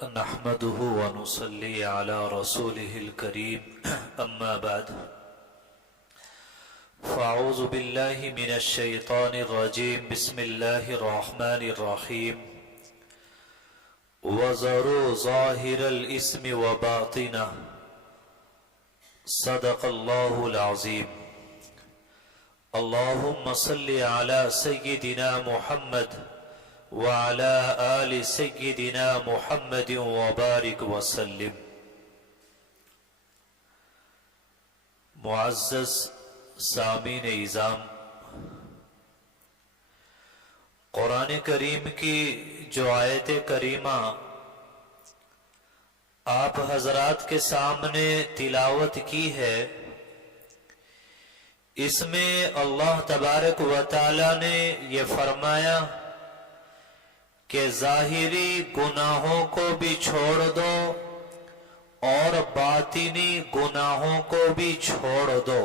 نحمده ونصلي على رسوله الكريم أما بعد فأعوذ بالله من الشيطان الرجيم بسم الله الرحمن الرحيم وذروا ظاهر الإثم وباطنه صدق الله العظيم اللهم صل على سيدنا محمد وعلى آل سيدنا محمد وبارك وسلم۔ معزز سامعین اعظام، قرآن کریم کی جو آیت کریمہ آپ حضرات کے سامنے تلاوت کی ہے، اس میں اللہ تبارک و تعالی نے یہ فرمایا کہ ظاہری گناہوں کو بھی چھوڑ دو اور باطنی گناہوں کو بھی چھوڑ دو۔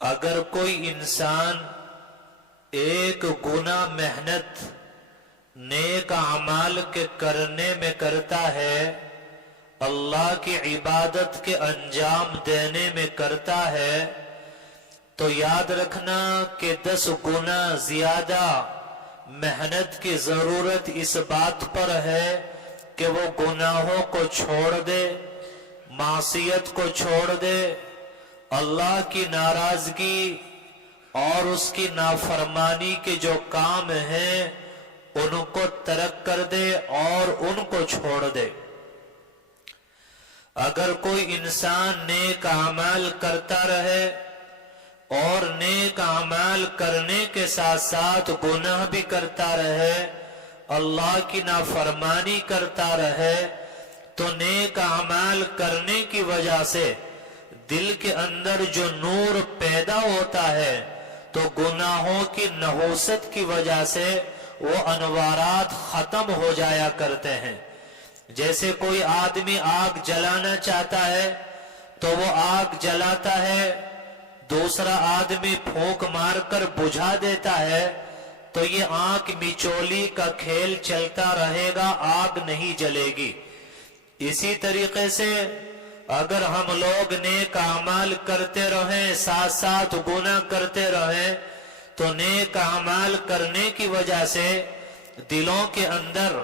اگر کوئی انسان ایک گناہ محنت نیک اعمال کے کرنے میں کرتا ہے، اللہ کی عبادت کے انجام دینے میں کرتا ہے، تو یاد رکھنا کہ 10 گنا زیادہ محنت کی ضرورت اس بات پر ہے کہ وہ گناہوں کو چھوڑ دے، معصیت کو چھوڑ دے، اللہ کی ناراضگی اور اس کی نافرمانی کے جو کام ہیں ان کو ترک کر دے اور ان کو چھوڑ دے۔ اگر کوئی انسان نیک اعمال کرتا رہے اور نیک اعمال کرنے کے ساتھ ساتھ گناہ بھی کرتا رہے، اللہ کی نافرمانی کرتا رہے، تو نیک اعمال کرنے کی وجہ سے دل کے اندر جو نور پیدا ہوتا ہے تو گناہوں کی نحوست کی وجہ سے وہ انوارات ختم ہو جایا کرتے ہیں۔ جیسے کوئی آدمی آگ جلانا چاہتا ہے تو وہ آگ جلاتا ہے، دوسرا آدمی پھونک مار کر بجھا دیتا ہے، تو یہ آنکھ میچولی کا کھیل چلتا رہے گا، آگ نہیں جلے گی۔ اسی طریقے سے اگر ہم لوگ نیک اعمال کرتے رہیں، ساتھ ساتھ گناہ کرتے رہیں، تو نیک اعمال کرنے کی وجہ سے دلوں کے اندر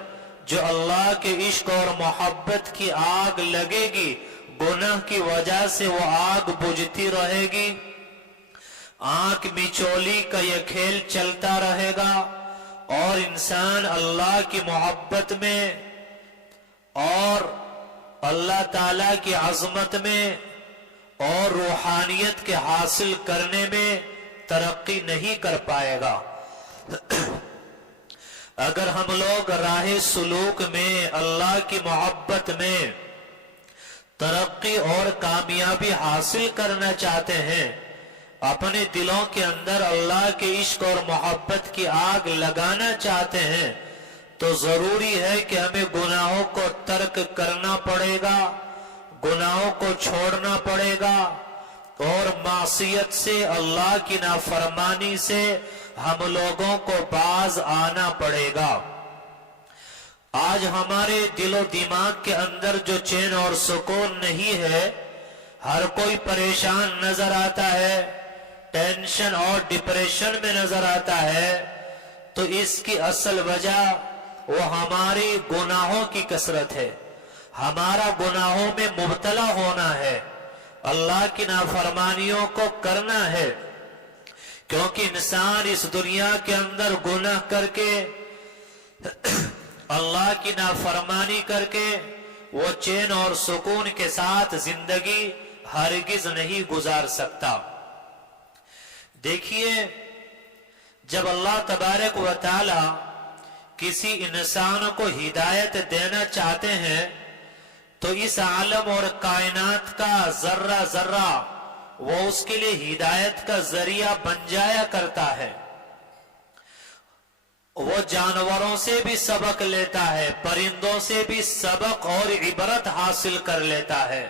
جو اللہ کے عشق اور محبت کی آگ لگے گی، گناہ کی وجہ سے وہ آگ بجھتی رہے گی، آنکھ میچولی کا یہ کھیل چلتا رہے گا، اور انسان اللہ کی محبت میں اور اللہ تعالی کی عظمت میں اور روحانیت کے حاصل کرنے میں ترقی نہیں کر پائے گا۔ اگر ہم لوگ راہ سلوک میں اللہ کی محبت میں ترقی اور کامیابی حاصل کرنا چاہتے ہیں، اپنے دلوں کے اندر اللہ کے عشق اور محبت کی آگ لگانا چاہتے ہیں، تو ضروری ہے کہ ہمیں گناہوں کو ترک کرنا پڑے گا، گناہوں کو چھوڑنا پڑے گا، اور معصیت سے، اللہ کی نافرمانی سے ہم لوگوں کو باز آنا پڑے گا۔ آج ہمارے دل و دماغ کے اندر جو چین اور سکون نہیں ہے، ہر کوئی پریشان نظر آتا ہے، ٹینشن اور ڈپریشن میں نظر آتا ہے، تو اس کی اصل وجہ وہ ہماری گناہوں کی کثرت ہے، ہمارا گناہوں میں مبتلا ہونا ہے، اللہ کی نافرمانیوں کو کرنا ہے، کیونکہ انسان اس دنیا کے اندر گناہ کر کے، اللہ کی نافرمانی کر کے، وہ چین اور سکون کے ساتھ زندگی ہرگز نہیں گزار سکتا۔ دیکھیے، جب اللہ تبارک و تعالی کسی انسان کو ہدایت دینا چاہتے ہیں تو اس عالم اور کائنات کا ذرہ ذرہ وہ اس کے لیے ہدایت کا ذریعہ بن جایا کرتا ہے۔ وہ جانوروں سے بھی سبق لیتا ہے، پرندوں سے بھی سبق اور عبرت حاصل کر لیتا ہے،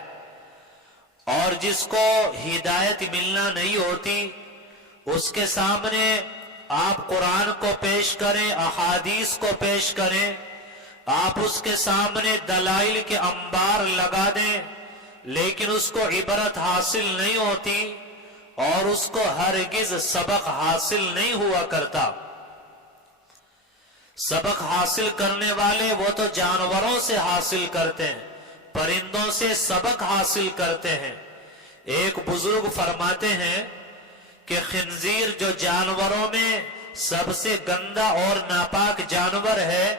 اور جس کو ہدایت ملنا نہیں ہوتی اس کے سامنے آپ قرآن کو پیش کریں، احادیث کو پیش کریں، آپ اس کے سامنے دلائل کے انبار لگا دیں لیکن اس کو عبرت حاصل نہیں ہوتی اور اس کو ہرگز سبق حاصل نہیں ہوا کرتا۔ سبق حاصل کرنے والے وہ تو جانوروں سے حاصل کرتے ہیں، پرندوں سے سبق حاصل کرتے ہیں۔ ایک بزرگ فرماتے ہیں کہ خنزیر جو جانوروں میں سب سے گندا اور ناپاک جانور ہے،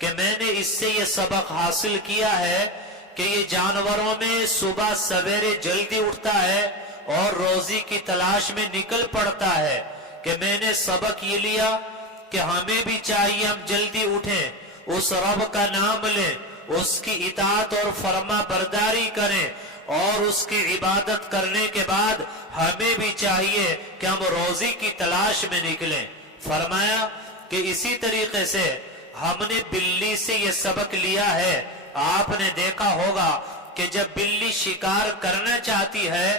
کہ میں نے اس سے یہ سبق حاصل کیا ہے کہ یہ جانوروں میں صبح سویرے جلدی اٹھتا ہے اور روزی کی تلاش میں نکل پڑتا ہے، کہ میں نے سبق یہ لیا کہ ہمیں بھی چاہیے ہم جلدی اٹھیں، اس رب کا نام لیں، اس کی اطاعت اور فرما برداری کریں، اور اس کی عبادت کرنے کے بعد ہمیں بھی چاہیے کہ ہم روزی کی تلاش میں نکلیں۔ فرمایا کہ اسی طریقے سے ہم نے بلی سے یہ سبق لیا ہے۔ آپ نے دیکھا ہوگا کہ جب بلی شکار کرنا چاہتی ہے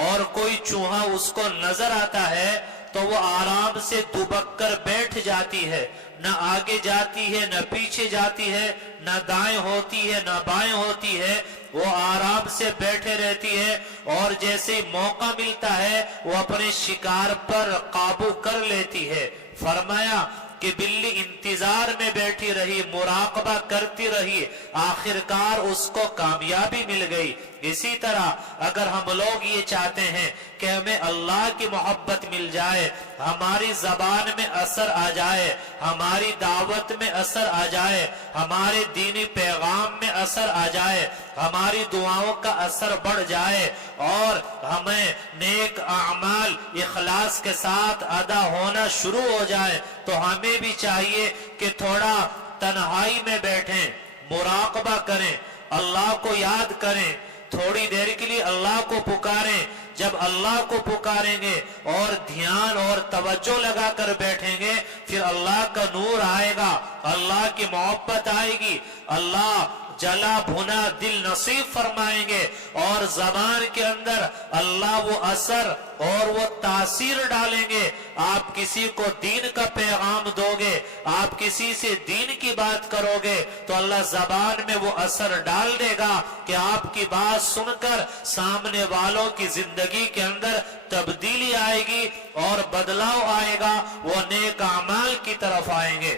اور کوئی چوہا اس کو نظر آتا ہے تو وہ آرام سے دبک کر بیٹھ جاتی ہے، نہ آگے جاتی ہے نہ پیچھے جاتی ہے، نہ دائیں ہوتی ہے نہ بائیں ہوتی ہے، وہ آرام سے بیٹھے رہتی ہے، اور جیسے موقع ملتا ہے وہ اپنے شکار پر قابو کر لیتی ہے۔ فرمایا کہ بلی انتظار میں بیٹھی رہی، مراقبہ کرتی رہی، آخرکار اس کو کامیابی مل گئی۔ اسی طرح اگر ہم لوگ یہ چاہتے ہیں کہ ہمیں اللہ کی محبت مل جائے، ہماری زبان میں اثر آ جائے، ہماری دعوت میں اثر آ جائے، ہمارے دینی پیغام میں اثر آ جائے، ہماری دعاؤں کا اثر بڑھ جائے اور ہمیں نیک اعمال اخلاص کے ساتھ ادا ہونا شروع ہو جائے، تو ہمیں بھی چاہیے کہ تھوڑا تنہائی میں بیٹھیں، مراقبہ کریں، اللہ کو یاد کریں، تھوڑی دیر کے لیے اللہ کو پکاریں۔ جب اللہ کو پکاریں گے اور دھیان اور توجہ لگا کر بیٹھیں گے، پھر اللہ کا نور آئے گا، اللہ کی محبت آئے گی، اللہ جلا بھنا دل نصیب فرمائیں گے، اور زبان کے اندر اللہ وہ اثر اور وہ تاثیر ڈالیں گے۔ آپ کسی کو دین کا پیغام دو گے، آپ کسی سے دین کی بات کرو گے تو اللہ زبان میں وہ اثر ڈال دے گا کہ آپ کی بات سن کر سامنے والوں کی زندگی کے اندر تبدیلی آئے گی اور بدلاؤ آئے گا، وہ نیک اعمال کی طرف آئیں گے۔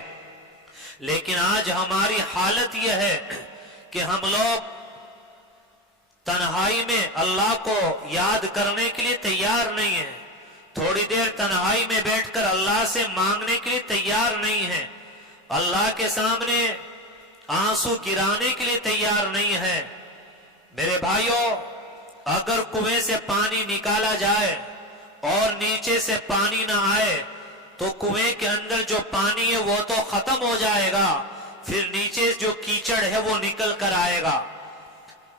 لیکن آج ہماری حالت یہ ہے کہ ہم لوگ تنہائی میں اللہ کو یاد کرنے کے لیے تیار نہیں ہیں، تھوڑی دیر تنہائی میں بیٹھ کر اللہ سے مانگنے کے لیے تیار نہیں ہیں، اللہ کے سامنے آنسو گرانے کے لیے تیار نہیں ہیں۔ میرے بھائیوں، اگر کنویں سے پانی نکالا جائے اور نیچے سے پانی نہ آئے تو کنویں کے اندر جو پانی ہے وہ تو ختم ہو جائے گا، پھر نیچے جو کیچڑ ہے وہ نکل کر آئے گا۔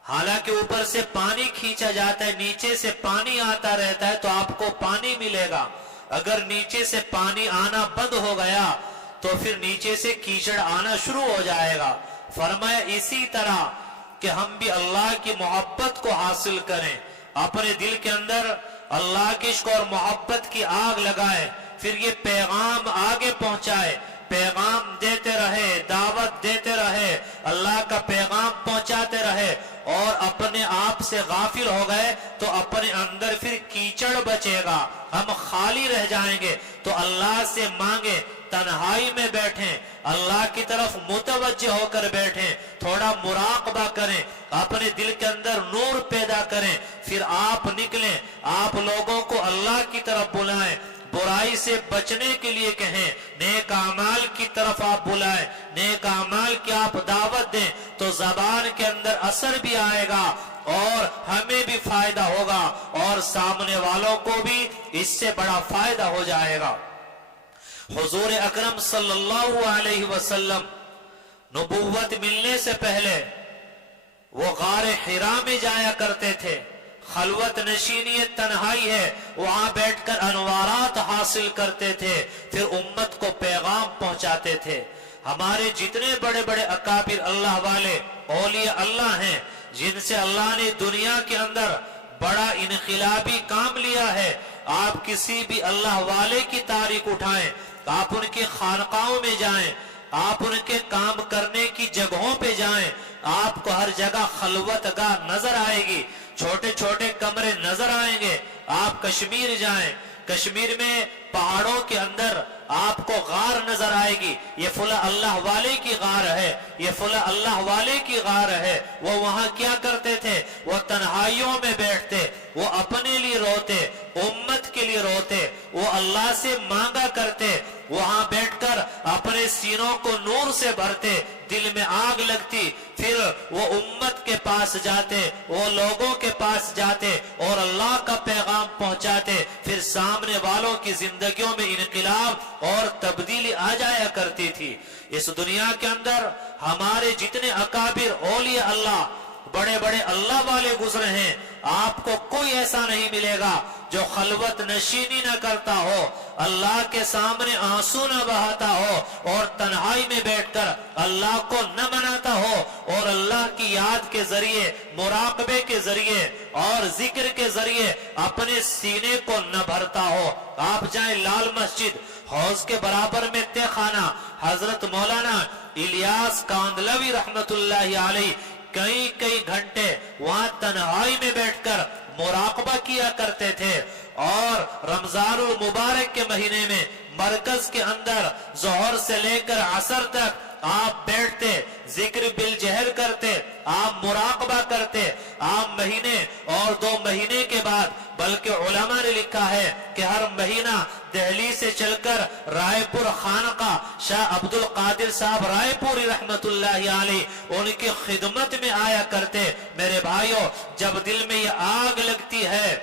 حالانکہ اوپر سے پانی کھینچا جاتا ہے، نیچے سے پانی آتا رہتا ہے تو آپ کو پانی ملے گا۔ اگر نیچے سے پانی آنا بند ہو گیا تو پھر نیچے سے کیچڑ آنا شروع ہو جائے گا۔ فرمایا اسی طرح کہ ہم بھی اللہ کی محبت کو حاصل کریں، اپنے دل کے اندر اللہ کی عشق اور محبت کی آگ لگائیں، پھر یہ پیغام آگے پہنچائے، پیغام دیتے رہے، دعوت دیتے رہے، اللہ کا پیغام پہنچاتے رہے، اور اپنے آپ سے غافل ہو گئے تو اپنے اندر پھر کیچڑ بچے گا، ہم خالی رہ جائیں گے۔ تو اللہ سے مانگیں، تنہائی میں بیٹھیں، اللہ کی طرف متوجہ ہو کر بیٹھیں، تھوڑا مراقبہ کریں، اپنے دل کے اندر نور پیدا کریں، پھر آپ نکلیں، آپ لوگوں کو اللہ کی طرف بلائیں، برائی سے بچنے کے لیے کہیں، نیک اعمال کی طرف آپ بلائیں، نیک اعمال کی آپ دعوت دیں، تو زبان کے اندر اثر بھی آئے گا اور ہمیں بھی فائدہ ہوگا اور سامنے والوں کو بھی اس سے بڑا فائدہ ہو جائے گا۔ حضور اکرم صلی اللہ علیہ وسلم نبوت ملنے سے پہلے وہ غار حرا میں جایا کرتے تھے، خلوت نشینی تنہائی ہے، وہاں بیٹھ کر انوارات حاصل کرتے تھے، پھر امت کو پیغام پہنچاتے تھے۔ ہمارے جتنے بڑے بڑے اکابر اللہ والے اولیاء اللہ ہیں، جن سے اللہ نے دنیا کے اندر بڑا انقلابی کام لیا ہے، آپ کسی بھی اللہ والے کی تاریخ اٹھائیں، آپ ان کی خانقاہوں میں جائیں، آپ ان کے کام کرنے کی جگہ جگہوں پہ جائیں آپ کو ہر جگہ خلوت گاہ نظر آئے گی، چھوٹے چھوٹے کمرے نظر آئیں گے۔ آپ کشمیر جائیں، کشمیر میں پہاڑوں کے اندر آپ کو غار نظر آئے گی، یہ فلاں اللہ والے کی غار ہے، یہ فلاں اللہ والے کی غار ہے۔ وہ وہاں کیا کرتے تھے؟ وہ تنہائیوں میں بیٹھتے، وہ اپنے لیے روتے، امت کے لیے روتے، وہ اللہ سے مانگا کرتے، وہاں بیٹھ کر اپنے سینوں کو نور سے بھرتے، دل میں آگ لگتی، پھر وہ امت کے پاس جاتے، وہ لوگوں کے پاس جاتے اور اللہ کا پیغام پہنچاتے، پھر سامنے والوں کی زندگیوں میں انقلاب اور تبدیلی آ جایا کرتی تھی۔ اس دنیا کے اندر ہمارے جتنے اکابر اولیاء اللہ، بڑے بڑے اللہ والے گزرے ہیں، آپ کو کوئی ایسا نہیں ملے گا جو خلوت نشینی نہ کرتا ہو، اللہ کے سامنے آنسو نہ بہاتا ہو اور تنہائی میں بیٹھ کر اللہ کو نہ مناتا ہو اور اللہ کی یاد کے ذریعے، مراقبے کے ذریعے اور ذکر کے ذریعے اپنے سینے کو نہ بھرتا ہو۔ آپ جائیں لال مسجد، حوض کے برابر میں تہ خانہ، حضرت مولانا الیاس کاندلوی رحمت اللہ علیہ کئی گھنٹے وہاں تنہائی میں بیٹھ کر مراقبہ کیا کرتے تھے، اور رمضان المبارک کے مہینے میں مرکز کے اندر ظہر سے لے کر عصر تک آپ بیٹھتے، ذکر بالجہر کرتے، آپ مراقبہ کرتے۔ آپ مہینے اور 2 مہینے کے بعد، بلکہ علماء نے لکھا ہے کہ ہر مہینہ دہلی سے چل کر رائے پور خانقاہ شاہ عبد القادر صاحب رائے پوری رحمت اللہ علیہ ان کی خدمت میں آیا کرتے۔ میرے بھائیوں، جب دل میں یہ آگ لگتی ہے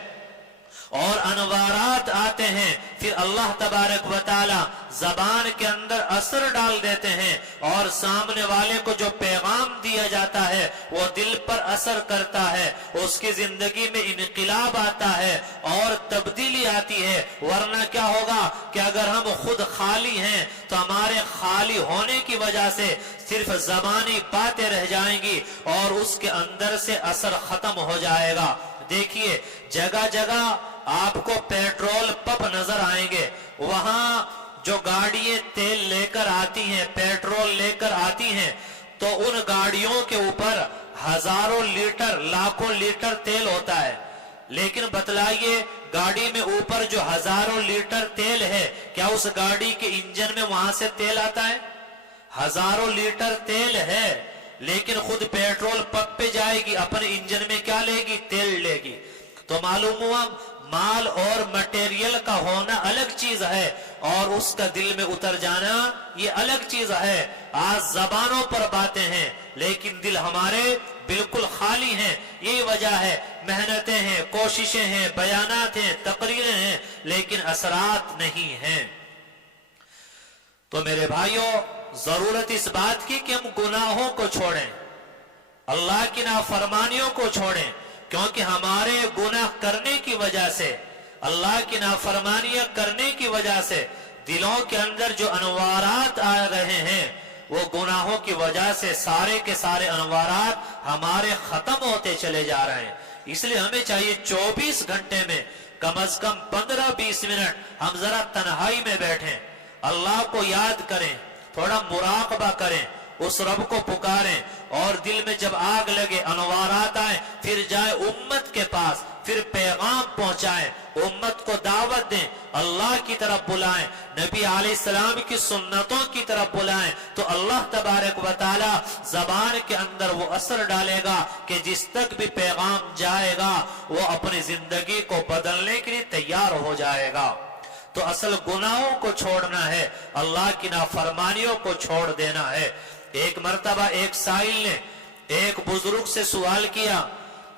اور انوارات آتے ہیں، پھر اللہ تبارک و تعالی زبان کے اندر اثر ڈال دیتے ہیں اور سامنے والے کو جو پیغام دیا جاتا ہے وہ دل پر اثر کرتا ہے، اس کی زندگی میں انقلاب آتا ہے اور تبدیلی آتی ہے۔ ورنہ کیا ہوگا کہ اگر ہم خود خالی ہیں تو ہمارے خالی ہونے کی وجہ سے صرف زبانی باتیں رہ جائیں گی اور اس کے اندر سے اثر ختم ہو جائے گا۔ دیکھیے، جگہ جگہ آپ کو پیٹرول پمپ نظر آئیں گے، وہاں جو گاڑیاں تیل لے کر آتی ہیں، پیٹرول لے کر آتی ہیں، تو ان گاڑیوں کے اوپر ہزاروں لیٹر، لاکھوں لیٹر تیل ہوتا ہے، لیکن بتلائیے گاڑی میں اوپر جو ہزاروں لیٹر تیل ہے، کیا اس گاڑی کے انجن میں وہاں سے تیل آتا ہے؟ ہزاروں لیٹر تیل ہے، لیکن خود پیٹرول پمپ پہ جائے گی، اپنے انجن میں کیا لے گی؟ تیل لے گی۔ تو معلوم ہوا مال اور مٹیریل کا ہونا الگ چیز ہے اور اس کا دل میں اتر جانا یہ الگ چیز ہے۔ آج زبانوں پر باتیں ہیں لیکن دل ہمارے بالکل خالی ہیں، یہی وجہ ہے، محنتیں ہیں، کوششیں ہیں، بیانات ہیں، تقریریں ہیں، لیکن اثرات نہیں ہیں۔ تو میرے بھائیوں، ضرورت اس بات کی کہ ہم گناہوں کو چھوڑیں، اللہ کی نافرمانیوں کو چھوڑیں، کیونکہ ہمارے گناہ کرنے کی وجہ سے، اللہ کی نافرمانیاں کرنے کی وجہ سے دلوں کے اندر جو انوارات آ رہے ہیں وہ گناہوں کی وجہ سے سارے کے سارے انوارات ہمارے ختم ہوتے چلے جا رہے ہیں۔ اس لیے ہمیں چاہیے 24 گھنٹے میں کم از کم 15-20 منٹ ہم ذرا تنہائی میں بیٹھیں، اللہ کو یاد کریں، تھوڑا مراقبہ کریں، اس رب کو پکاریں، اور دل میں جب آگ لگے، انوارات آئیں، پھر جائیں امت کے پاس، پھر پیغام پہنچائیں، امت کو دعوت دیں، اللہ کی طرف بلائیں، نبی علیہ السلام کی سنتوں کی طرف بلائیں، تو اللہ تبارک و تعالی زبان کے اندر وہ اثر ڈالے گا کہ جس تک بھی پیغام جائے گا وہ اپنی زندگی کو بدلنے کے لیے تیار ہو جائے گا۔ تو اصل گناہوں کو چھوڑنا ہے، اللہ کی نافرمانیوں کو چھوڑ دینا ہے۔ ایک مرتبہ ایک سائل نے ایک بزرگ سے سوال کیا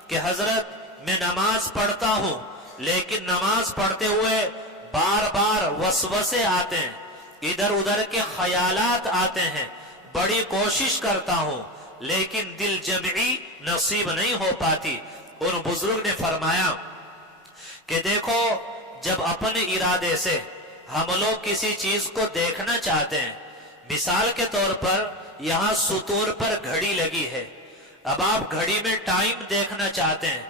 کہ حضرت میں نماز پڑھتا ہوں لیکن نماز پڑھتے ہوئے بار بار وسوسے آتے ہیں، ادھر ادھر کے خیالات آتے ہیں، بڑی کوشش کرتا ہوں لیکن دل جمعی نصیب نہیں ہو پاتی۔ ان بزرگ نے فرمایا کہ دیکھو، جب اپنے ارادے سے ہم لوگ کسی چیز کو دیکھنا چاہتے ہیں، مثال کے طور پر یہاں ستون پر گھڑی لگی ہے، اب آپ گھڑی میں ٹائم دیکھنا چاہتے ہیں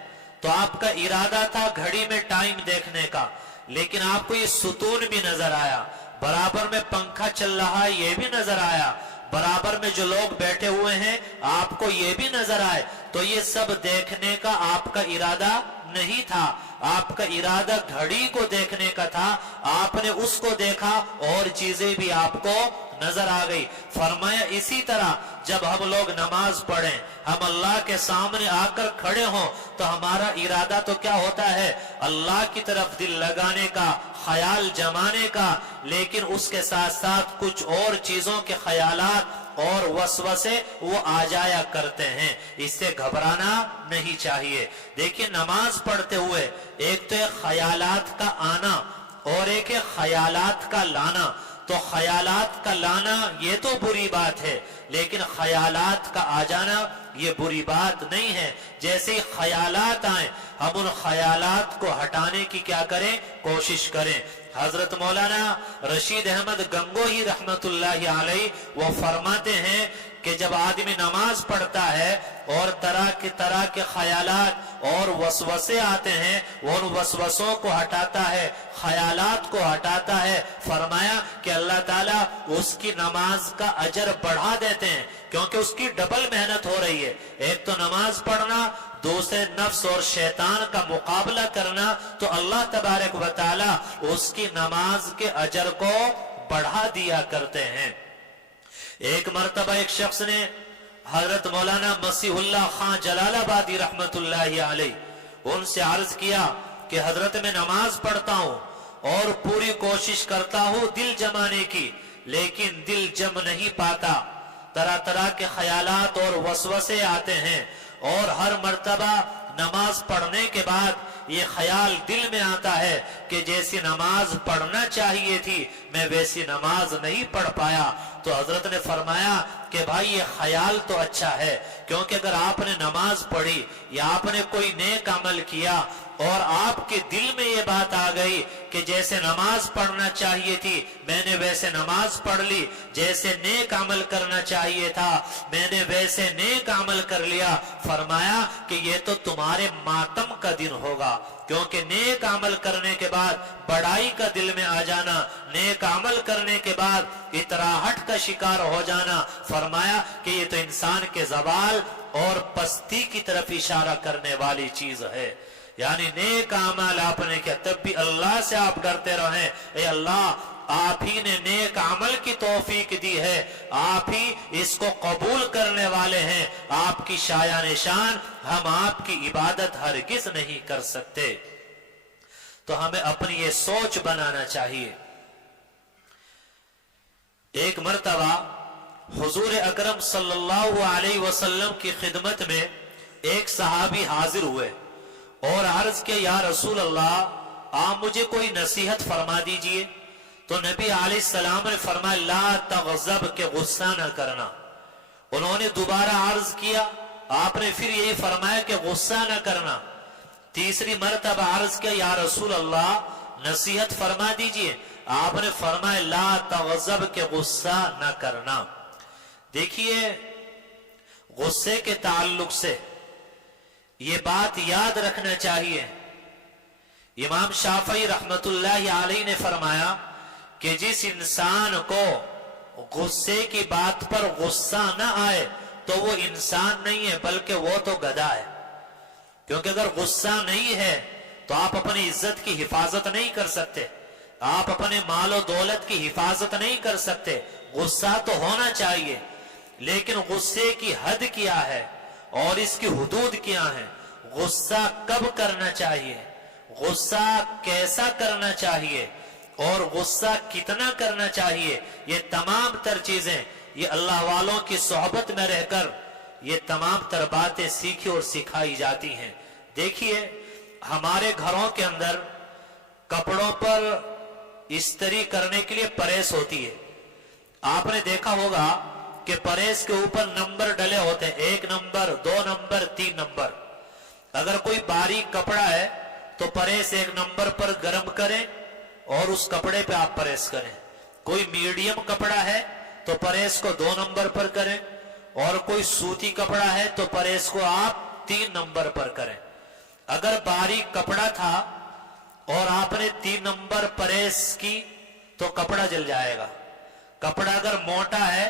تو آپ کا ارادہ تھا گھڑی میں ٹائم دیکھنے کا، لیکن آپ کو یہ ستون بھی نظر آیا، برابر میں پنکھا چل رہا ہے یہ بھی نظر آیا، برابر میں جو لوگ بیٹھے ہوئے ہیں آپ کو یہ بھی نظر آئے، تو یہ سب دیکھنے کا آپ کا ارادہ نہیں تھا، آپ کا ارادہ گھڑی کو دیکھنے کا تھا، آپ نے اس کو دیکھا اور چیزیں بھی آپ کو نظر آ گئی۔ فرمایا اسی طرح جب ہم لوگ نماز پڑھیں، ہم اللہ کے سامنے آ کر کھڑے ہوں تو ہمارا ارادہ تو کیا ہوتا ہے؟ اللہ کی طرف دل لگانے کا، خیال جمانے کا، لیکن اس کے ساتھ ساتھ کچھ اور چیزوں کے خیالات اور وسوسے وہ آ جایا کرتے ہیں، اس سے گھبرانا نہیں چاہیے۔ دیکھیے نماز پڑھتے ہوئے ایک تو خیالات کا آنا اور ایک ہے خیالات کا لانا۔ تو خیالات کا لانا یہ تو بری بات ہے، لیکن خیالات کا آ جانا یہ بری بات نہیں ہے۔ جیسے ہی خیالات آئیں ہم ان خیالات کو ہٹانے کی کیا کریں؟ کوشش کریں۔ حضرت مولانا رشید احمد گنگوہی رحمت اللہ علیہ وہ فرماتے ہیں کہ جب آدمی نماز پڑھتا ہے اور طرح کے خیالات اور وسوسے آتے ہیں، وہ ان وسوسوں کو ہٹاتا ہے، خیالات کو ہٹاتا ہے، فرمایا کہ اللہ تعالیٰ اس کی نماز کا اجر بڑھا دیتے ہیں، کیونکہ اس کی ڈبل محنت ہو رہی ہے، ایک تو نماز پڑھنا، دوسرے نفس اور شیطان کا مقابلہ کرنا، تو اللہ تبارک و تعالیٰ اس کی نماز کے اجر کو بڑھا دیا کرتے ہیں۔ ایک مرتبہ ایک شخص نے حضرت مولانا مسیح اللہ خان جلال آبادی رحمت اللہ علیہ ان سے عرض کیا کہ حضرت میں نماز پڑھتا ہوں اور پوری کوشش کرتا ہوں دل جمانے کی، لیکن دل جم نہیں پاتا، طرح کے خیالات اور وسوسے آتے ہیں، اور ہر مرتبہ نماز پڑھنے کے بعد یہ خیال دل میں آتا ہے کہ جیسی نماز پڑھنا چاہیے تھی میں ویسی نماز نہیں پڑھ پایا۔ تو حضرت نے فرمایا کہ بھائی یہ خیال تو اچھا ہے، کیونکہ اگر آپ نے نماز پڑھی یا آپ نے کوئی نیک عمل کیا اور آپ کے دل میں یہ بات آ گئی کہ جیسے نماز پڑھنا چاہیے تھی میں نے ویسے نماز پڑھ لی، جیسے نیک عمل کرنا چاہیے تھا میں نے ویسے نیک عمل کر لیا، فرمایا کہ یہ تو تمہارے ماتم کا دن ہوگا، کیونکہ نیک عمل کرنے کے بعد بڑائی کا دل میں آ جانا، نیک عمل کرنے کے بعد اطراحٹ کا شکار ہو جانا، فرمایا کہ یہ تو انسان کے زوال اور پستی کی طرف اشارہ کرنے والی چیز ہے۔ یعنی نیک عمل آپ نے کیا، تب بھی اللہ سے آپ ڈرتے رہیں، اے اللہ آپ ہی نے نیک عمل کی توفیق دی ہے، آپ ہی اس کو قبول کرنے والے ہیں، آپ کی شایان شان، ہم آپ کی عبادت ہرگز نہیں کر سکتے۔ تو ہمیں اپنی یہ سوچ بنانا چاہیے۔ ایک مرتبہ حضور اکرم صلی اللہ علیہ وسلم کی خدمت میں ایک صحابی حاضر ہوئے اور عرض کہ یا رسول اللہ آپ مجھے کوئی نصیحت فرما دیجئے۔ تو نبی علیہ السلام نے فرمایا لا تغضب، کہ غصہ نہ کرنا۔ انہوں نے دوبارہ عرض کیا، آپ نے پھر یہی فرمایا کہ غصہ نہ کرنا۔ تیسری مرتبہ عرض کیا یا رسول اللہ نصیحت فرما دیجئے، آپ نے فرمایا لا تغضب، کہ غصہ نہ کرنا۔ دیکھیے غصے کے تعلق سے یہ بات یاد رکھنا چاہیے، امام شافعی رحمت اللہ علیہ نے فرمایا کہ جس انسان کو غصے کی بات پر غصہ نہ آئے تو وہ انسان نہیں ہے بلکہ وہ تو گدھا ہے، کیونکہ اگر غصہ نہیں ہے تو آپ اپنی عزت کی حفاظت نہیں کر سکتے، آپ اپنے مال و دولت کی حفاظت نہیں کر سکتے۔ غصہ تو ہونا چاہیے، لیکن غصے کی حد کیا ہے اور اس کی حدود کیا ہیں، غصہ کب کرنا چاہیے، غصہ کیسا کرنا چاہیے اور غصہ کتنا کرنا چاہیے، یہ تمام تر چیزیں یہ اللہ والوں کی صحبت میں رہ کر یہ تمام تر باتیں سیکھی اور سکھائی جاتی ہیں۔ دیکھیے ہمارے گھروں کے اندر کپڑوں پر استری کرنے کے لیے پریس ہوتی ہے، آپ نے دیکھا ہوگا کہ پریس کے اوپر نمبر ڈلے ہوتے ہیں، 1 نمبر 2 نمبر 3 نمبر۔ اگر کوئی باریک کپڑا ہے تو پریس 1 نمبر پر گرم کریں اور اس کپڑے پہ آپ پریس کریں، کوئی میڈیم کپڑا ہے تو پریس کو 2 نمبر پر کریں، اور کوئی سوتی کپڑا ہے تو پریس کو آپ 3 نمبر پر کریں۔ اگر باریک کپڑا تھا اور آپ نے 3 نمبر پریس کی تو کپڑا جل جائے گا، کپڑا اگر موٹا ہے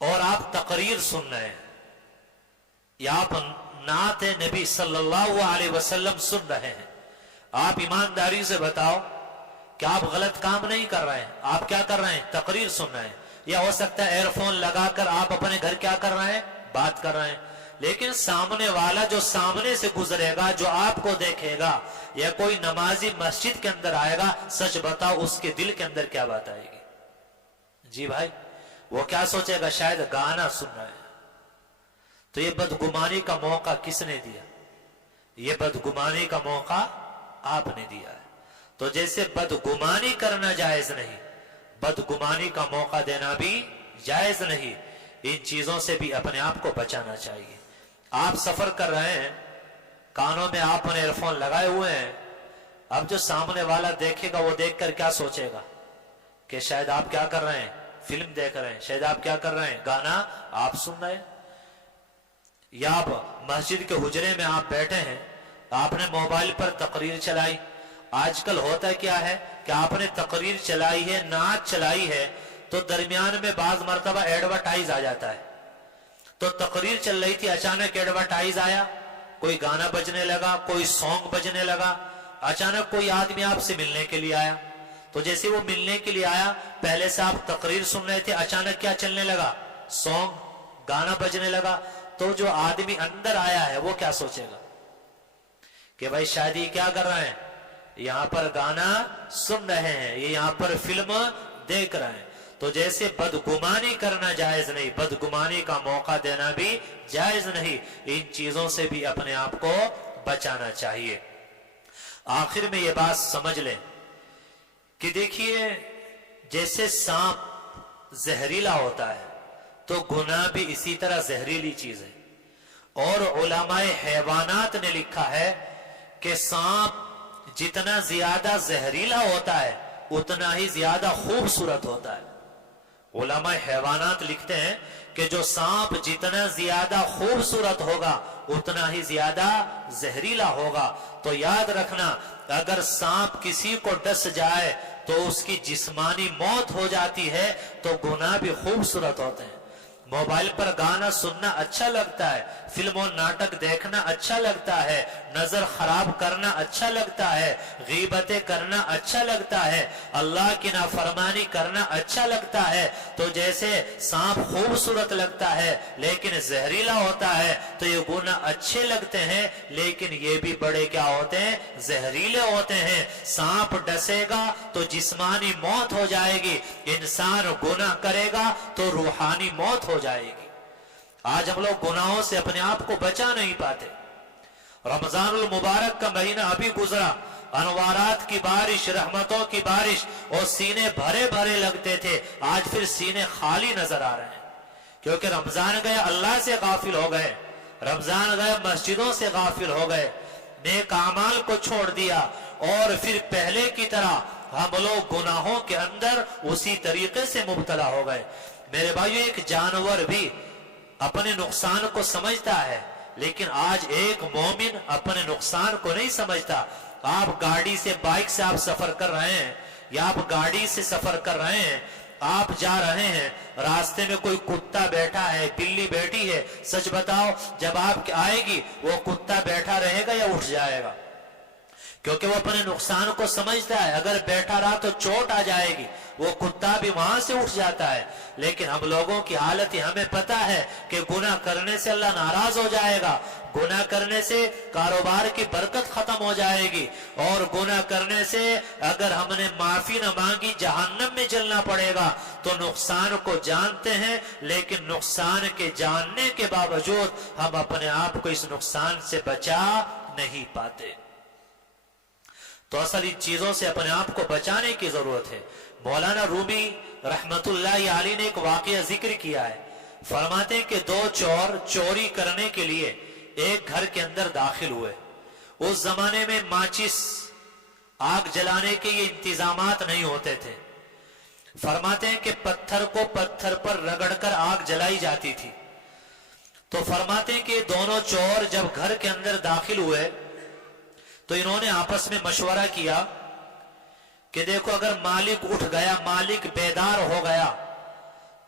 اور آپ تقریر سن رہے ہیں یا آپ نعت نبی صلی اللہ علیہ وسلم سن رہے ہیں، آپ ایمانداری سے بتاؤ کہ آپ غلط کام نہیں کر رہے ہیں، آپ کیا کر رہے ہیں؟ تقریر سن رہے ہیں. یا ہو سکتا ہے ایئر فون لگا کر آپ اپنے گھر کیا کر رہے ہیں؟ بات کر رہے ہیں. لیکن سامنے والا جو سامنے سے گزرے گا، جو آپ کو دیکھے گا، یا کوئی نمازی مسجد کے اندر آئے گا، سچ بتاؤ اس کے دل کے اندر کیا بات آئے گی؟ جی بھائی، وہ کیا سوچے گا؟ شاید گانا سن رہے ہیں. تو یہ بدگمانی کا موقع کس نے دیا؟ یہ بدگمانی کا موقع آپ نے دیا ہے. تو جیسے بدگمانی کرنا جائز نہیں، بدگمانی کا موقع دینا بھی جائز نہیں. ان چیزوں سے بھی اپنے آپ کو بچانا چاہیے. آپ سفر کر رہے ہیں، کانوں میں آپ نے ایئر فون لگائے ہوئے ہیں، اب جو سامنے والا دیکھے گا وہ دیکھ کر کیا سوچے گا؟ کہ شاید آپ کیا کر رہے ہیں؟ فلم دیکھ رہے ہیں. شاید آپ کیا کر رہے ہیں؟ گانا آپ سن رہے ہیں. یا آپ مسجد کے حجرے میں آپ بیٹھے ہیں، آپ نے موبائل پر تقریر چلائی. آج کل ہوتا کیا ہے کہ آپ نے تقریر چلائی ہے، نعت چلائی ہے، تو درمیان میں بعض مرتبہ ایڈورٹائز آ جاتا ہے. تو تقریر چل رہی تھی، اچانک ایڈورٹائز آیا، کوئی گانا بجنے لگا، کوئی سانگ بجنے لگا. اچانک کوئی آدمی آپ سے ملنے کے لیے آیا، تو جیسے وہ ملنے کے لیے آیا، پہلے سے آپ تقریر سن رہے تھے، اچانک کیا چلنے لگا؟ سانگ، گانا بجنے لگا. تو جو آدمی اندر آیا ہے وہ کیا سوچے گا؟ کہ بھائی شاید یہ کیا کر رہے ہیں؟ یہاں پر گانا سن رہے ہیں، یہ یہاں پر فلم دیکھ رہے ہیں. تو جیسے بدگمانی کرنا جائز نہیں، بدگمانی کا موقع دینا بھی جائز نہیں. ان چیزوں سے بھی اپنے آپ کو بچانا چاہیے. آخر میں یہ بات سمجھ لیں کہ دیکھیے، جیسے سانپ زہریلا ہوتا ہے تو گناہ بھی اسی طرح زہریلی چیز ہے. اور علماء حیوانات نے لکھا ہے کہ سانپ جتنا زیادہ زہریلا ہوتا ہے اتنا ہی زیادہ خوبصورت ہوتا ہے. علماء حیوانات لکھتے ہیں کہ جو سانپ جتنا زیادہ خوبصورت ہوگا اتنا ہی زیادہ زہریلا ہوگا. تو یاد رکھنا، اگر سانپ کسی کو ڈس جائے تو اس کی جسمانی موت ہو جاتی ہے، تو گناہ بھی خوبصورت ہوتے ہیں. موبائل پر گانا سننا اچھا لگتا ہے، فلم و ناٹک دیکھنا اچھا لگتا ہے، نظر خراب کرنا اچھا لگتا ہے، غیبتیں کرنا اچھا لگتا ہے، اللہ کی نافرمانی کرنا اچھا لگتا ہے. تو جیسے سانپ خوبصورت لگتا ہے لیکن زہریلا ہوتا ہے، تو یہ گناہ اچھے لگتے ہیں لیکن یہ بھی بڑے کیا ہوتے ہیں؟ زہریلے ہوتے ہیں. سانپ ڈسے گا تو جسمانی موت ہو جائے گی، انسان گناہ کرے گا تو روحانی موت ہو جائے گی. آج ہم لوگ گناہوں سے اپنے آپ کو بچا نہیں پاتے. رمضان المبارک کا مہینہ ابھی گزرا، انوارات کی بارش، رحمتوں کی بارش، اور سینے بھرے بھرے لگتے تھے. آج پھر سینے خالی نظر آ رہے ہیں، کیونکہ رمضان گئے اللہ سے غافل ہو گئے، رمضان گئے مسجدوں سے غافل ہو گئے، نیک اعمال کو چھوڑ دیا، اور پھر پہلے کی طرح ہم لوگ گناہوں کے اندر اسی طریقے سے مبتلا ہو گئے. میرے بھائیو، ایک جانور بھی اپنے نقصان کو سمجھتا ہے، لیکن آج ایک مومن اپنے نقصان کو نہیں سمجھتا. آپ گاڑی سے، بائک سے آپ سفر کر رہے ہیں، یا آپ گاڑی سے سفر کر رہے ہیں، آپ جا رہے ہیں، راستے میں کوئی کتا بیٹھا ہے، بلی بیٹھی ہے، سچ بتاؤ جب آپ آئے گی وہ کتا بیٹھا رہے گا یا اٹھ جائے گا؟ کیونکہ وہ اپنے نقصان کو سمجھتا ہے، اگر بیٹھا رہا تو چوٹ آ جائے گی، وہ کتا بھی وہاں سے اٹھ جاتا ہے. لیکن ہم لوگوں کی حالت ہی ہمیں پتا ہے کہ گناہ کرنے سے اللہ ناراض ہو جائے گا، گناہ کرنے سے کاروبار کی برکت ختم ہو جائے گی، اور گناہ کرنے سے اگر ہم نے معافی نہ مانگی جہنم میں جلنا پڑے گا. تو نقصان کو جانتے ہیں، لیکن نقصان کے جاننے کے باوجود ہم اپنے آپ کو اس نقصان سے بچا نہیں پاتے. تو اصل ان چیزوں سے اپنے آپ کو بچانے کی ضرورت ہے. مولانا رومی رحمت اللہ علیہ نے ایک واقعہ ذکر کیا ہے. فرماتے ہیں کہ دو چور چوری کرنے کے لیے ایک گھر کے اندر داخل ہوئے. اس زمانے میں ماچس، آگ جلانے کے یہ انتظامات نہیں ہوتے تھے. فرماتے ہیں کہ پتھر کو پتھر پر رگڑ کر آگ جلائی جاتی تھی. تو فرماتے ہیں کہ دونوں چور جب گھر کے اندر داخل ہوئے تو انہوں نے آپس میں مشورہ کیا کہ دیکھو، اگر مالک اٹھ گیا، مالک بیدار ہو گیا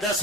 10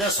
10